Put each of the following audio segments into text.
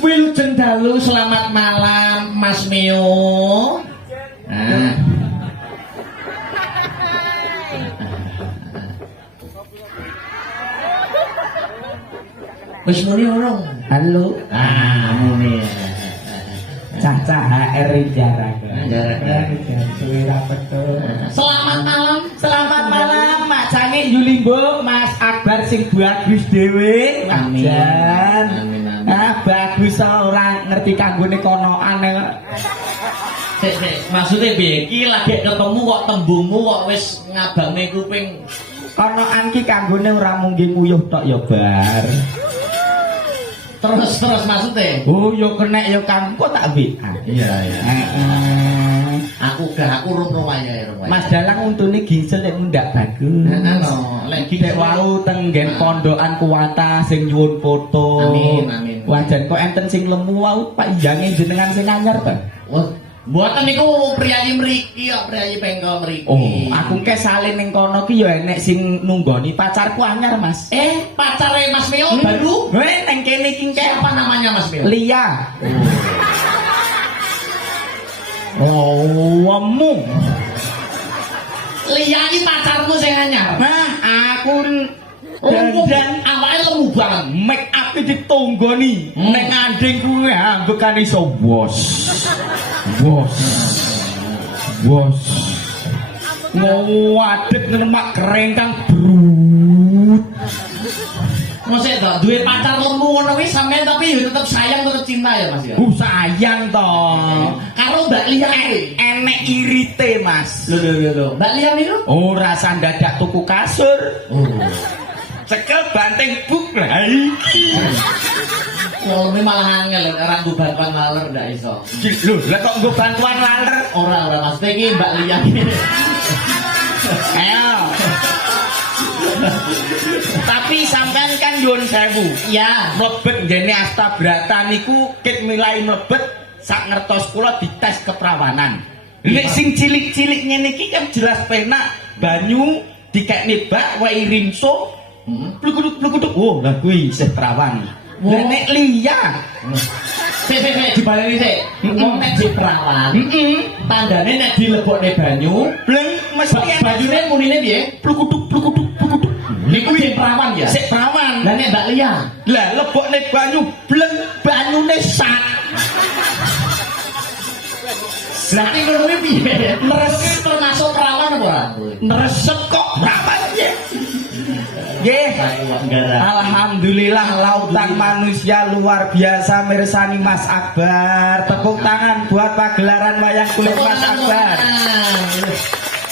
Wilujeng dalu, selamat malam Mas Mio. Nah. Wis muni urung? Halo. Muni. Cah-cah HR jarak. Selamat malam Mak Cange Yulimbo, Mas Akbar sing bagus dhewe. Amin. Amin. Bagus ora ngerti kanggone konoan Sik, maksudnya piye? Iki lagi ketemu kok tembungmu kok wis ngabangne kuping. Konoan ki kanggone ora mungkin nguyuh tok ya bar. Terus maksudnya? Oh, yo kenek yo Kang, kok tak WA. Iya. Aku rum wayahe. Mas Dalang untune ginsel nek ndak bagus. Lek Nek wau tenggen pondokan kuwata sing nyuwun foto. Amin. Wajan kok enten sing lemu wau Pak Iyange jenengan sing anyar, Pak. Wah, mboten niku priyayi mriki kok, priyayi pengko mriki. Oh, aku ke salin ning kono ki ya enek sing nunggoni pacarku anyar, Mas. Pacare Mas Mio baru? Neng kene iki Siapa namanya Mas Mio? Lia. Oh, wemu. Lia iki pacarmu sing anyar. Nah, aku dan awake lemu banget. make up ditonggoni. Nek ngandeng kuwi ambekane iso bos. Ngadeg nemak kerengkang brut. Mosek to, duwe pacar lemu ngono kuwi sampean tapi yo tetep sayang tetep cinta ya Mas ya. Sayang to. Karo Mbak Lia Enek irite, Mas. Lho. Mbak Lia niku? Ora sandadak tuku kasur. Cekel banteng buk lah iki. Kalau malah angel ora nggo bantuan laler ndak iso. Lho, lah kok nggo bantuan laler? Ora maksudnya iki Mbak Lia. Ayo. Tapi sampean kan nyuwun sewu. Ya, Mlebet ngene Astabrata niku kit milai mlebet sak ngertos kula dites keperawanan. Nek sing cilik-cilik ngene iki kan jelas penak banyu dikekne bak wae rinso. Plukuduk. Oh, lah kuwi isih perawan. Lah nek Lia. Sik dibaleni sik. Wong nek diperawan, tandane nek dilebokne banyu, Bleng mesti banyune munine piye? plukuduk. Niku sing perawan ya. Sik perawan. Lah nek Mbak Lia, Lah lebokne banyu bleng banyune sak. berarti ngono kuwi piye? Meresep termasuk perawan apa ora? Neresep kok perawan ya. Nggih. Alhamdulillah lautan manusia luar biasa mirsani Mas Akbar. Tepuk tangan buat pagelaran wayang kulit Mas Akbar.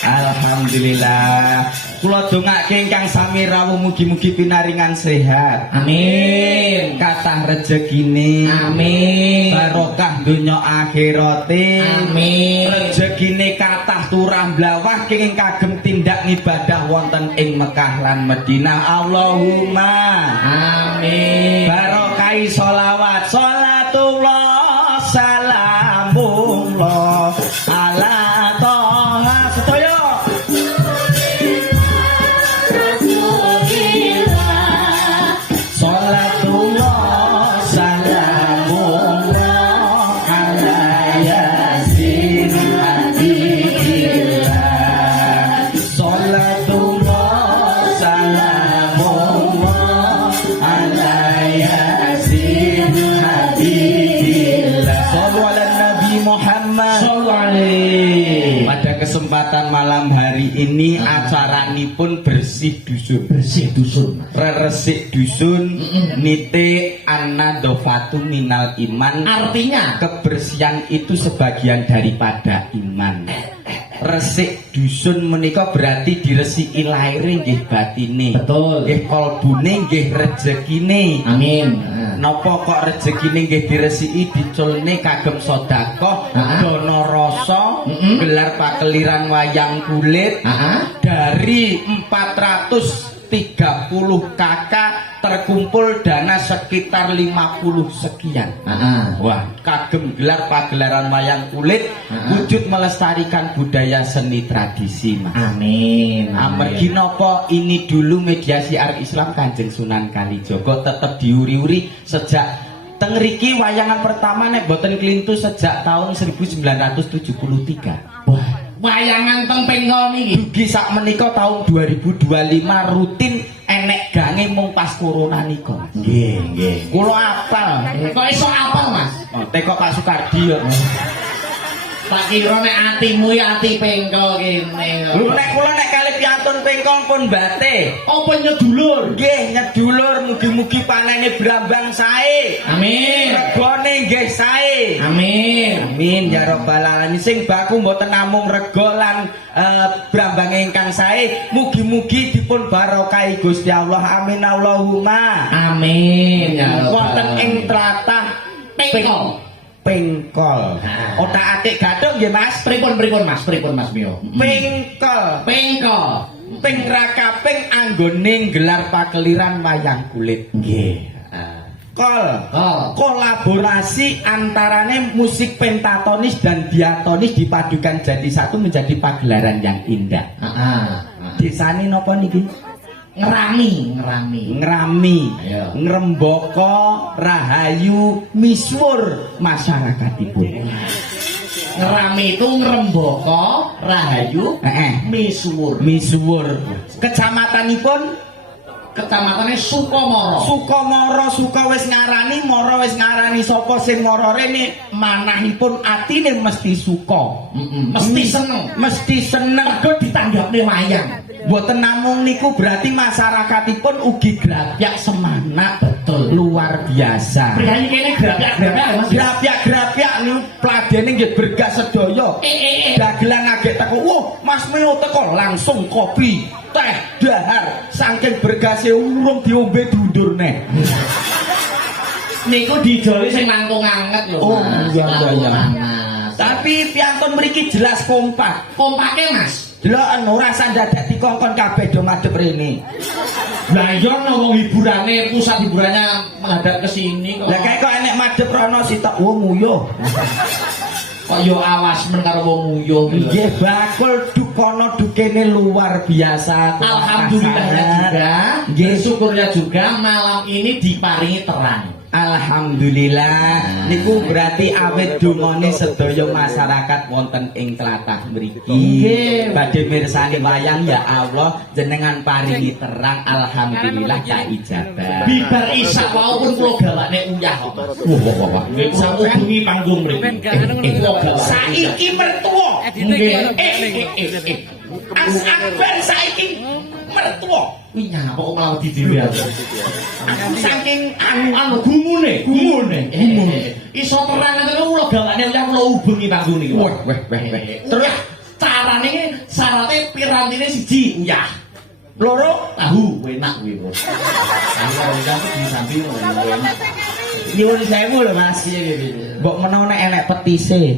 Alhamdulillah. Kula dongake ingkang sami rawuh mugi-mugi pinaringan sehat. Amin. Kathah rejekine. Amin. Barokah donya akhirate. Amin. Rejekine kathah turah blawah kenging kagem tindak ibadah wonten ing Mekah lan Madinah. Allahumma amin. Barokai sholawat sholatullah salamullah ala toha sedaya. Kesempatan malam hari ini acaranipun bersih dusun. Resik dusun nite an-nadhafatu minal iman. Artinya kebersihan itu sebagian daripada iman. Resik dusun menika berarti diresiki lahire nggih batine. Betul. Nggih kalbune nggih rejekine. Amin. Napa kok rejekine nggih diresiki diculne kagem sedekah, dana rasa, gelar pakeliran wayang kulit dari 430 kakak terkumpul dana sekitar 50 sekian. Wah, kagem gelar pagelaran wayang kulit wujud melestarikan budaya seni tradisi, Mas. Amin. Amargi napa ini dulu media siar Islam Kanjeng Sunan Kalijaga tetep diuri-uri sejak teng riki wayangan pertama nek boten klintu sejak tahun 1973. Wah, wayangan teng Pengkol niki. Dugi sak menika tahun 2025 rutin enek gange mung pas corona nika. Nggih, nggih. Kula apal. Kok iso apal, Mas? Oh, teko Pak Sukardi yo. Tak kira nek atimu ya ati Pengkol kene. Lho nek kula nek kali piantun Pengkol pun bate. Apa nyedulur? Nggih, nyedulur mugi-mugi panene brambang sae. Amin. Regane nggih sae. Amin. Amin ya rabbal alamin. Sing baku mboten namung rega lan brambang ingkang sae, mugi-mugi dipun barokahi Gusti Allah. Amin Allahumma. Amin ya Wonten ing tlatah Pengkol. Pengkol. Otak-atik gadong nggih Mas. Pripun Mas? Pripun Mas Mio? Pengkol. Pengkol. Ping rakaping anggone gelar pakeliran wayang kulit. Nggih. Kol. Oh. Kolaborasi antarane musik pentatonis dan diatonis dipadukan jadi satu menjadi pagelaran yang indah. Desane napa niki? Ngerami. Ngrami, Ayo. ngrembaka, rahayu, misuwur masyarakatipun. Ngerami itu ngrembaka, rahayu, misuwur. Misuwur. Kecamatanipun Kecamatannya Sukomoro. Suka wis ngarani, mara wis ngarani sapa sing mara rene manahipun atine mesti suka. Mesti seneng. Mesti seneng. Mergo ditanggapne wayang. Mboten namung niku berarti masyarakatipun ugi grapyak semana betul luar biasa. Priyayi kene grapyak-grapyak Mas. Grapyak-grapyak niku pladene nggih bergas sedaya. Dagelan agek teko, "Wah, Mas Meo teko langsung kopi, teh, dahar, saking bergase urung diombe diundur neh." Niku dijoli sing langkung anget lho. Oh, Mas. iya. Mas. Tapi piantun mriki jelas kompak. Kompake Mas. Deloken ora sandadak dikongkon kabeh do madhep rene. Lah iya wong hiburane pusat hiburannya menghadap ke sini kok. Lah kae kok enek madhep rono sitok wong nguyuh. Kok yo awas men karo wong nguyuh. Nggih bakul dukono dukene luar biasa. Alhamdulillahnya juga, Nggih. syukurnya juga malam ini diparingi terang. Alhamdulillah niku berarti awet dungane sedaya masyarakat wonten ing tlatah mriki. Nggih. Badhe mirsani wayang ya Allah jenengan paringi terang alhamdulillah tak ijabah. Bibar isak wae pun kula gawakne uyah kok. Wah. Nggih sambungi panggung mriki. Saiki mertua. Nggih. As Akbar saiki mertua. Kuwi nyapa kok malah didhewe aku. Saking Anu gumune. Iso terang ngene kula gawakne uyah kula ubengi panggung niki. Wah. Terus carane syaratnya pirantine siji uyah. Loro Tahu enak kuwi, Bos. Tahu kan di samping enak. nyuwun sewu lho Mas. Mbok menawa nek enek petise.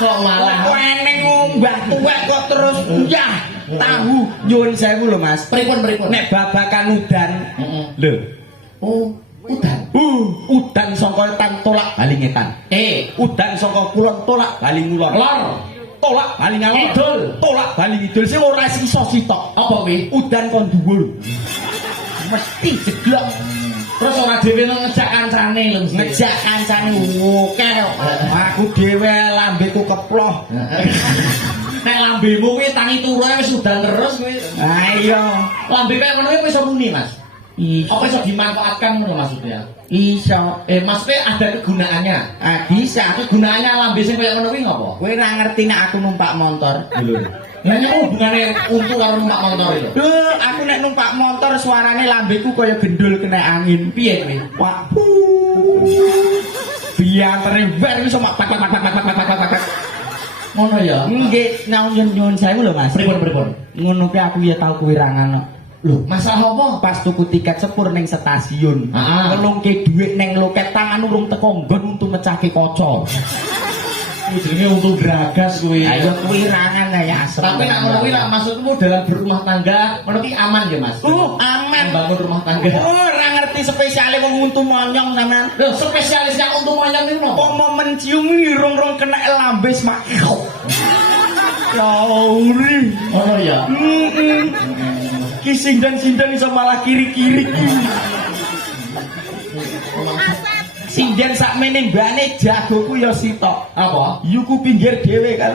Kok malah Eneng ngombah tuwek kok terus uyah. Tahu nyuwun sewu lho Mas. pripun. Nek babakan udan. Lho. Oh, udan. Udan saka tan tolak bali ngetan. Udan saka kulon tolak bali ngulon. Lor. Tolak bali ngalor. Kidul. Tolak bali ngidul sing ora sisa sitok. Apa kuwi? Udan kon dhuwur. Mesti jeglok. Terus ora dhewe ngejak kancane lho mesti. Ngejak kancane akeh kok. Aku dhewe lambeku keploh. Nek lambemu kuwi tangi turu wis udan terus kuwi. Ayo. Lambe kaya ngono kuwi iso muni, Mas. Iso. Apa iso dimanfaatkan ngono maksudnya? Iso. Maksudnya ada kegunaannya. Bisa. Kegunaannya lambe sing kaya ngono kuwi ngopo? Kowe ora ngerti nek aku numpak motor. Lho. Lah nek hubungane untu karo numpak motor itu. Duh, aku nek numpak motor suarane lambeku kaya gendul kena angin. Piye kuwi? Wah. Biantere wer iso mak pak. Ngono ya. Nggih, nyuwun sewu lho Mas. Pripun. Ngono ki aku ya tau kuwirangan kok. Lho, masalah apa? Pas tuku tiket sepur ning stasiun. Ngelungke dhuwit ning loket tangan urung teko nggon untu mecahke kaca. Kuwi jenenge untung bragas kuwi. Ayo kuwi rangan ya. Tapi nek ngono kuwi lah maksudmu dalam berumah tangga, ngono ki aman ya, Mas? Aman bangun rumah tangga. Ora ngerti spesiale wong untu monyong sampean. Lho, spesialis yang untu monyong niku napa? Apa mencium iki rong-rong kena lambes mak. Ya uri. Oh ya. Ki sindan-sindan iso malah kiri-kiri. Sinden sakmene mbane jagoku ya sitok. Apa? Yuku pinggir dhewe kan.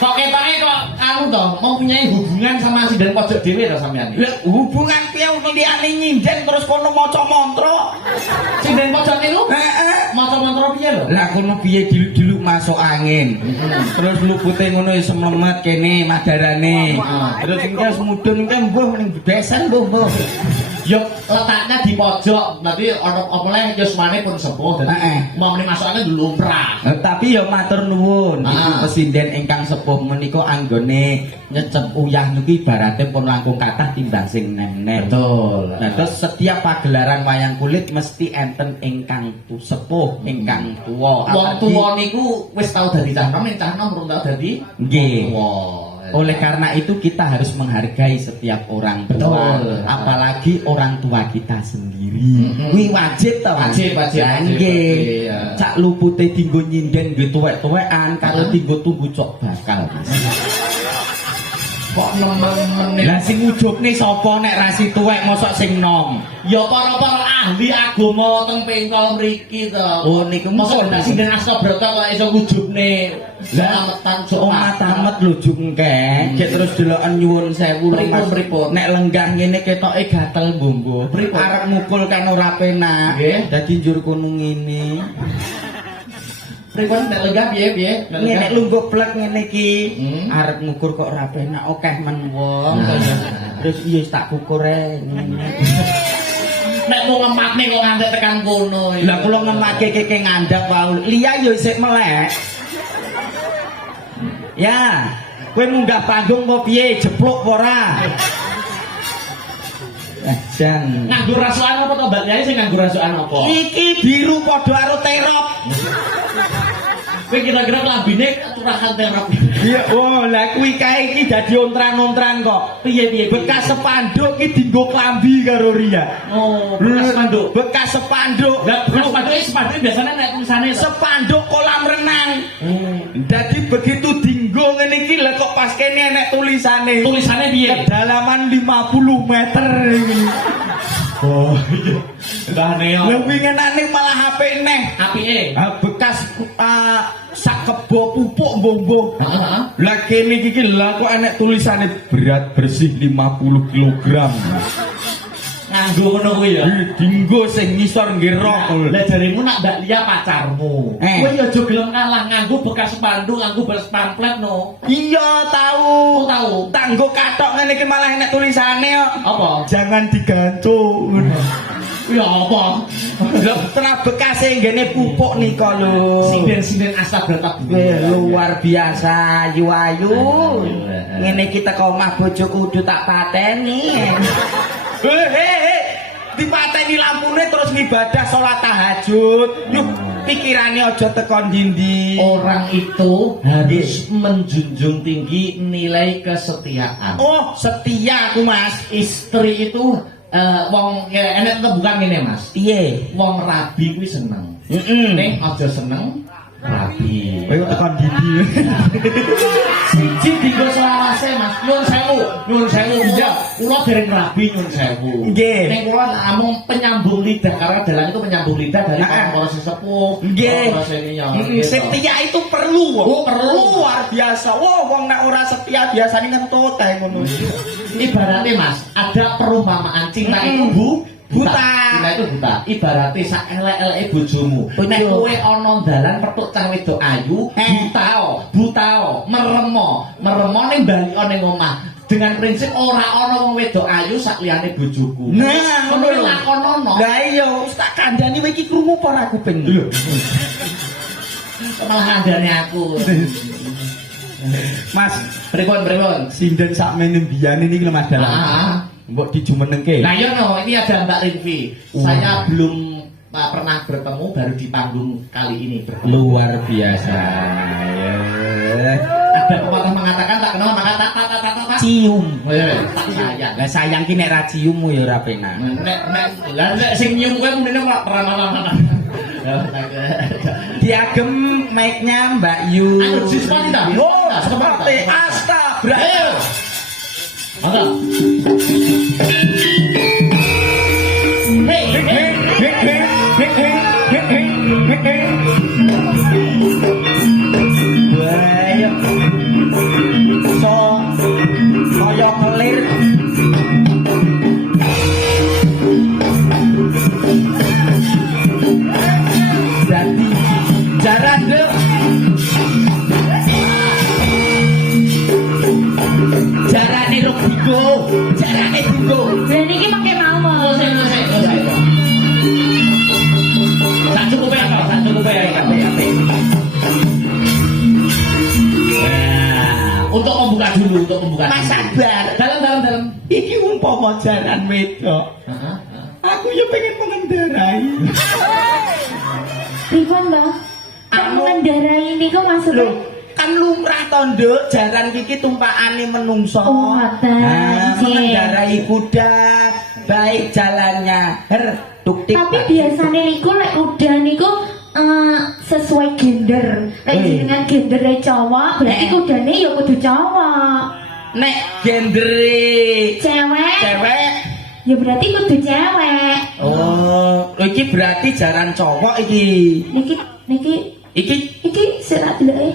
Kok ketake kok anu to, mempunyai hubungan sama sinden pojok dhewe to sampean iki? Lah hubungan piye liyane nyinden terus kono maca mantra. Sinden pojok niku? Heeh. Maca mantra piye lho? Lah kono piye diluk-diluk masuk angin. Terus lupute ngono iso mlemet kene madarane. Terus engke semudun engke mbuh ning bedesan mbuh. Yo letaknya di pojok, berarti ono opoleh yusmane pun sepuh. Heeh. Mau meni masukane lumrah. Tapi ya matur nuwun, iku Ah. pesinden ingkang sepuh menika anggone nyecep uyah niki ibarate pun langkung kathah timbang sing nem-nem. Betul. Nah, terus setiap pagelaran wayang kulit mesti enten ingkang sepuh, ingkang tuwa. Wong tuwa niku wis tau dadi cah nom, cah nom urung tau dadi Nggih. tuwa. Oleh karena itu kita harus menghargai setiap orang tua, Betul. apalagi orang tua kita sendiri. Kuwi wajib ta, Mas? Wajib, wajib, Lah, wajib, nggih. wajib, ya. Cak lupute dinggo nyinden duwe tuwek-tuwekan karo dinggo tunggu cok bakal. Mas. Kok nemen-nemen Lah sing ujugne sapa nek ra si tuwek mosok sing nom? ya para-para ahli agama teng pengkol mriki to. Oh niku Mosok nek sinden Astabrata kok iso wujubne. Lah Ametan cok. oh matamet lho jungke. Cek terus deloken nyuwun sewu lho, Mas. Pripun? Nek lenggah ngene ketoke gatel mbombo. Pripun? Arep ngukul kan ora penak. Nggih. Dadi njur kono ngene. Pripun nek lenggah piye? Nek lungguh plek ngene iki Hmm. arep ngukur kok ora penak akeh men wong. Nah. Terus iya tak kukur ae ngene. Nek mau ngemakne kok ngantek tekan kono. Lah kula ngemake keke ngandhap wae. Liya yo isih melek. Ya, kowe munggah panggung apa piye? Jeplok apa ora? Jan. nganggo rasukan apa to Mbak Yai sing nganggo rasukan apa? Iki biru padha karo terop. Kowe kira-kira lambine turahan terap. Iya, oh lah kuwi kae iki dadi ontran-ontran kok. Piye-piye Bekas sepanduk iki dienggo klambi karo Ria. Oh, bekas spanduk. Bekas sepanduk. Lah bekas spanduk biasanya nek tulisane Sepanduk kolam renang. Hmm. Jadi begitu dinggo ngene iki lah kok pas kene enek tulisane. Tulisane piye? Kedalaman 50 meter iki. Oh, iya. Mbah Neo. Lah winginane malah HP neh. Apike? Bekas sak kebo pupuk mbombo. Heeh. Lah kene iki lah kok enek tulisane berat bersih 50 kg. Nganggo ngono kuwi ya. Dinggo sing ngisor nggih Lah jarimu nak Mbak Lia pacarmu. Kowe ya aja gelem kalah nganggo bekas spanduk, nganggo bekas pamflet no. Iya tahu. Tahu. Tanggo katok ngene iki malah enek tulisane kok. Apa? Jangan digantung. Ya apa? Lho tenan bekase nggene pupuk nika lho. Sinden-sinden Astabrata. Luar biasa ayu-ayu. Ngene iki teko omah bojoku kudu tak pateni. Dipateni lampune terus ngibadah salat tahajud. Yuh, pikirane aja teko ndi-ndi. Orang itu harus menjunjung tinggi nilai kesetiaan. Oh, setia aku, Mas. Istri itu wong ya, enek tetep bukan ngene Mas. Piye? Wong rabi kuwi seneng. Ning aja seneng rabi. Ayo tekan ndi-ndi. Siji dinggo selawase Mas. Nyun sewu. Iya, kula dereng rabi nyun sewu. Nggih. Ning kula namung penyambung lidah karena dalan itu penyambung lidah dari para sesepuh. Nggih. Para senior. Setia itu perlu. Oh, perlu. Luar biasa. Wah, wong nek ora setia biasane ngentut ae ngono. Ibaratnya Mas, ada perumpamaan cinta itu buta. Cinta itu buta. Ibaratnya sak elek-eleke bojomu. Nek kowe ana dalan petuk cah wedok ayu, buta, meremo ning bali ning omah. Dengan prinsip ora ana wong wedok ayu sak liyane bojoku. Nah, ngono lho lakonono. Lah iya, wis tak kandhani kowe iki krungu apa ora kuping. Lho. Malah kandhane aku. Mas, Pripun? sinden sakmene mbiyane niki lho Mas dalam. Mbok dijumenengke. Nah, yo no, ini ada Mbak Rinvi. Saya belum pernah bertemu baru di panggung kali ini. Luar biasa. Ya. Ada pepatah mengatakan tak kenal maka tak Cium. tak sayang. Lah sayang ki nek ra ciummu ya ora penak. Nek sing nyium kowe mendene kok ramah-ramah. Diagem mic-nya Mbak Yu. Ayo dispon ta? Oh, seperti astagfirullah. Ayo. Mantap. Hei, Ayo. So kaya kelir. Berarti jaran deh. Jarane Robigo, jarane Bigo. Dan ini pakai mau. Tak cukup ya, tak cukup ya. Untuk membuka dulu, untuk membuka. Mas sabar. Dalam. Iki umpama jaran wedok. Aku ya pengen mengendarai. Rifan mbak, kok mengendarai ini kok maksudnya? Loh, kan lumrah tondo jaran kiki tumpakane menungso. Oh, ngoten. Mengendarai kuda, baik jalannya tuk tik. Tapi biasanya niku lek udah niku sesuai gender. Lek dengan gendernya cowok, berarti kudane ya kudu cowok. Nek gendere Cewek, ya berarti kudu cewek. Oh, iki berarti jaran cowok iki. Niki serat dulu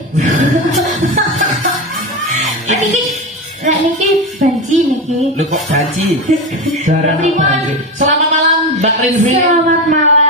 niki banci niki. Lho kok janji? Jaran Terima. Selamat malam, Mbak Rinvi. Selamat malam.